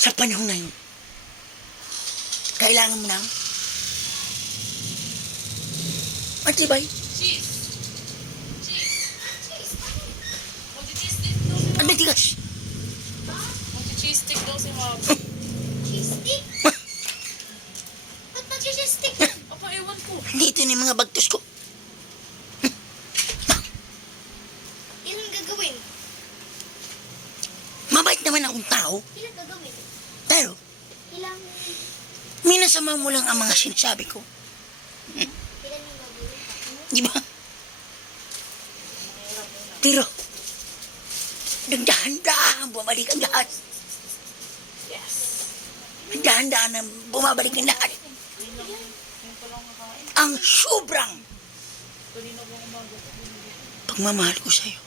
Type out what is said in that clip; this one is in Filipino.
Sa panahon na yun, kailangan mo ng matibay. Cheese. Cheese. Cheese. Mag-cheese stick daw si Ang Mom. matigas. Mag-cheese stick daw si Mom. Cheese stick? Ba't mag-cheese stick? Apa, ewan ko. Dito na yung mga bagtos ko. Ilan gagawin? Mabait naman akong tao, Ilan gagawin? pero Ilang... minasama mo lang ang mga sinasabi ko. Ilan yung gagawin? Di ba? Pero, nagdahan-dahan bumalik ang lahat. Yes. Nagdahan-dahan na bumabalik ang lahat. Ngayon pa lang nakain. Ang sobrang Kanina ko umaga. pagmamahal ko sa'yo.